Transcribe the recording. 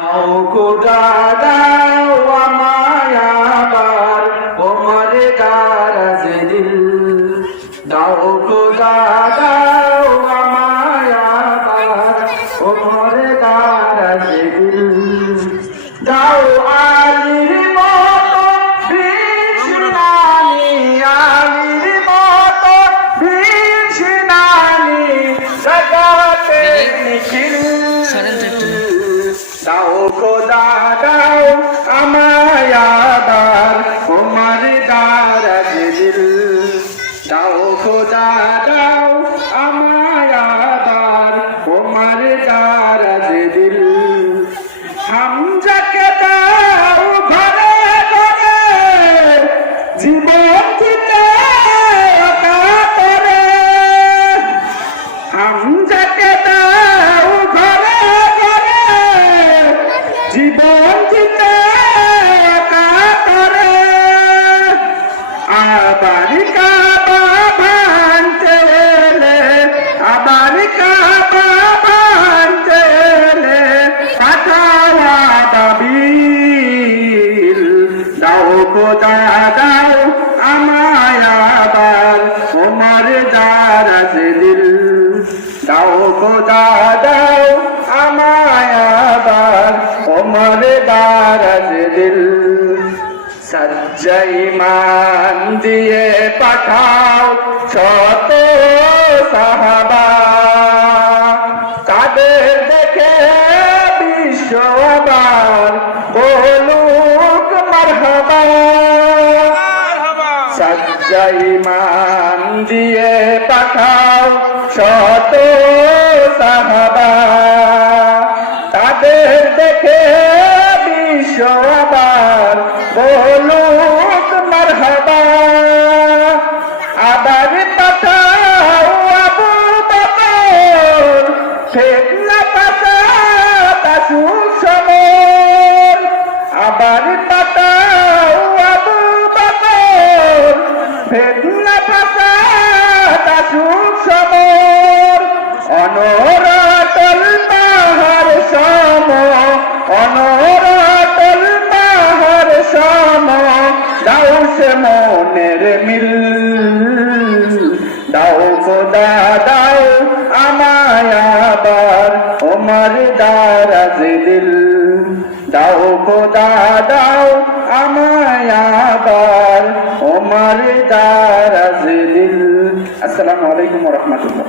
দাও খোদা দাও আমায় আবার ওমর দারাজ দিল, দাও খোদা দাও আমায় আবার ওমর দারাজ দিল, দাও আলীর মতো বীর সেনানী, আলীর মতো বীর সেনানী জাগাতে নিখিল, দাও খোদা দাও আমায় আবার ওমর দারাজ দিল, দাও খোদা দাও আমায় আবার ওমর দারাজ দিল, হামজাকে দাও ঘরে ঘরে জীবন দিতে অকাতরে, হামজাকে দাও ঘরে ঘরে জীবন দিতে অকাতরে, আবার কাবা ভাঙতে এলে, আবার কাবা ভাঙতে এলে পাঠাওয়া বাবিল, দাও খোদা দাও আমায় আবার ওমর দারাজ দিল, দাও খোদা দাও আমায় আবার ওমর দারাজ দিল, সজ্জাই মান দিয়ে পাঠাও শত সাহাবা, তাদের দেখে বিশ্ব আবার বলুক মারহাবা, সজ্জাই মান দিয়ে পাঠাও শত সাহাবা, তাদের দেখে বিশ্ব আবার বলুক মারহাবা, আবার পাঠাও আবু বকর ফিতনা ফাসাদ আসুক সমর, আবার পাঠাও আবু বকর ফিতনা ফাসাদ আসুক সমর, অনরাতল পাহাড় সম, অনরাতল পাহাড় সম দাও সে মনের মিল, দাও খোদা দাও আমায় আবার ওমর দারাজ দিল, দাও খোদা দাও আমায় আবার ওমর দারাজ দিল। আসসালামু আলাইকুম ওয়া রাহমাতুল্লাহ।